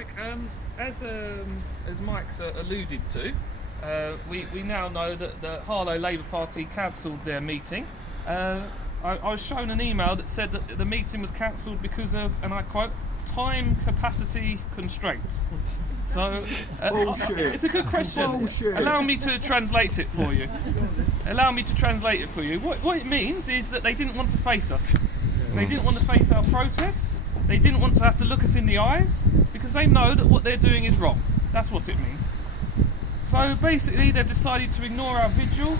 Mike. As Mike's alluded to, we now know that the Harlow Labour Party cancelled their meeting. I was shown an email that said that the meeting was cancelled because of, and I quote, time capacity constraints. So it's a good question. Bullshit. Allow me to translate it for you. What it means is that they didn't want to face us. They didn't want to face our protests. They didn't want to have to look us in the eyes because they know that what they're doing is wrong. That's what it means. So basically they've decided to ignore our vigil,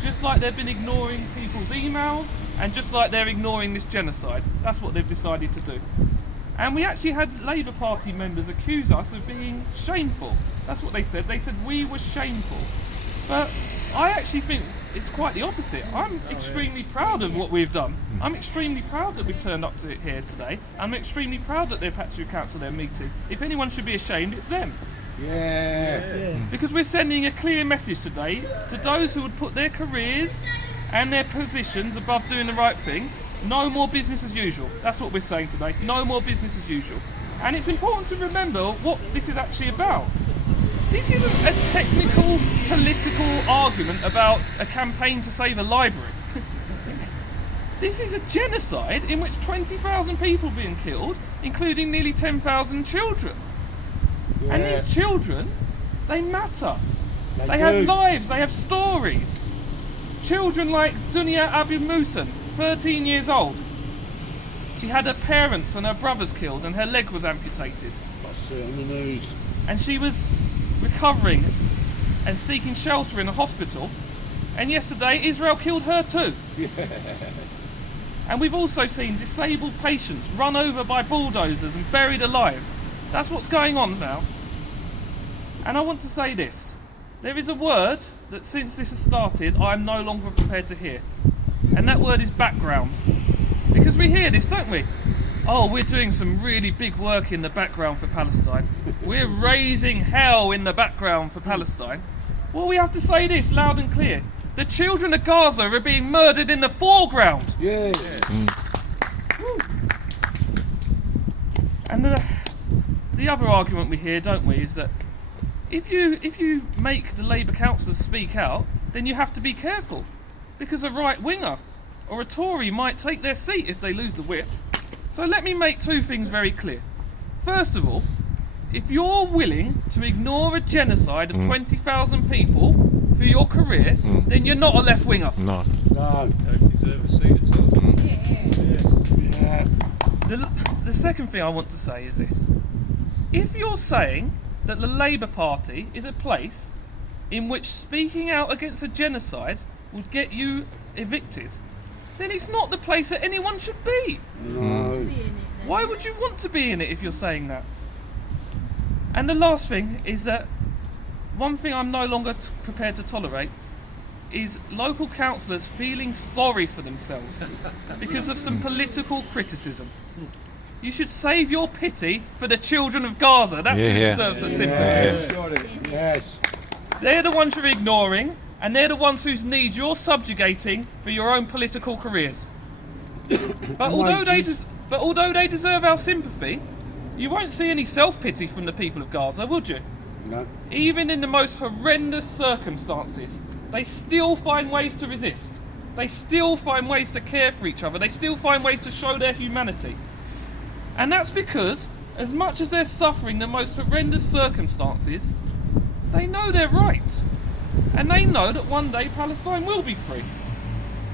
just like they've been ignoring people's emails and just like they're ignoring this genocide. That's what they've decided to do. And we actually had Labour Party members accuse us of being shameful. That's what they said. They said we were shameful. But I actually think it's quite the opposite. I'm extremely proud of what we've done. I'm extremely proud that we've turned up to it here today. I'm extremely proud that they've had to cancel their meeting. If anyone should be ashamed, it's them. Yeah. Because we're sending a clear message today to those who would put their careers and their positions above doing the right thing. No more business as usual. That's what we're saying today. No more business as usual. And it's important to remember what this is actually about. This isn't a technical, political argument about a campaign to save a library. This is a genocide in which 20,000 people being killed, including nearly 10,000 children. Yeah. And these children, they matter. They do. have lives, they have stories. Children like Dunia Abu Musan, 13 years old. She had her parents and her brothers killed and her leg was amputated. I see it on the news. And she was recovering and seeking shelter in a hospital. And yesterday, Israel killed her too. Yeah. And we've also seen disabled patients run over by bulldozers and buried alive. That's what's going on now. And I want to say this. There is a word that since this has started, I'm no longer prepared to hear. And that word is background. Because we hear this, don't we? Oh, we're doing some really big work in the background for Palestine. We're raising hell in the background for Palestine. Well, we have to say this loud and clear. The children of Gaza are being murdered in the foreground. Yeah. And the other argument we hear, don't we, is that if you make the Labour councillors speak out, then you have to be careful. Because a right-winger or a Tory might take their seat if they lose the whip. So let me make two things very clear. First of all, if you're willing to ignore a genocide of 20,000 people for your career, then you're not a left-winger. No. No. Don't deserve a seat at all. Yeah. The second thing I want to say is this. If you're saying that the Labour Party is a place in which speaking out against a genocide would get you evicted, then it's not the place that anyone should be. No. Why would you want to be in it if you're saying that? And the last thing is that one thing I'm no longer prepared to tolerate is local councillors feeling sorry for themselves because of some political criticism. You should save your pity for the children of Gaza. That's who deserves some sympathy. Yes. Got it. Yes. They're the ones you're ignoring, and they're the ones whose needs you're subjugating for your own political careers. But although they deserve our sympathy, you won't see any self-pity from the people of Gaza, would you? No. Even in the most horrendous circumstances, they still find ways to resist. They still find ways to care for each other. They still find ways to show their humanity. And that's because, as much as they're suffering the most horrendous circumstances, they know they're right. And they know that one day Palestine will be free.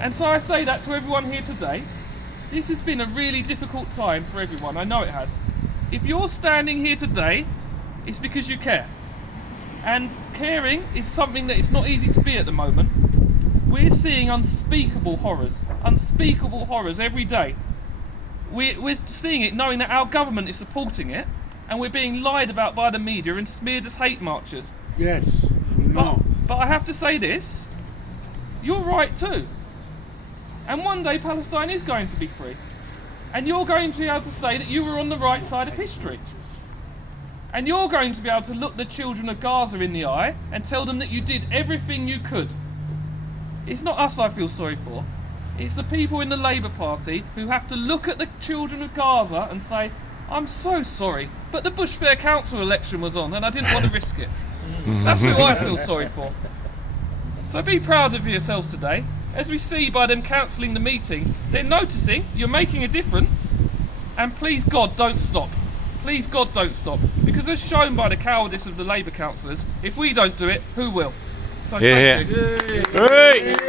And so I say that to everyone here today. This has been a really difficult time for everyone. I know it has. If you're standing here today, it's because you care. And caring is something that it's not easy to be at the moment. We're seeing unspeakable horrors every day. We're seeing it knowing that our government is supporting it, and we're being lied about by the media and smeared as hate marchers. Yes. No. But I have to say this, you're right too. And one day Palestine is going to be free. And you're going to be able to say that you were on the right side of history. And you're going to be able to look the children of Gaza in the eye and tell them that you did everything you could. It's not us I feel sorry for. It's the people in the Labour Party who have to look at the children of Gaza and say, I'm so sorry But the Bush Fair Council election was on and I didn't want to risk it. That's who I feel sorry for. So be proud of yourselves today. As we see by them cancelling the meeting, they're noticing you're making a difference, and please God don't stop. Please God don't stop. Because as shown by the cowardice of the Labour councillors, if we don't do it, who will? So thank you. Hey.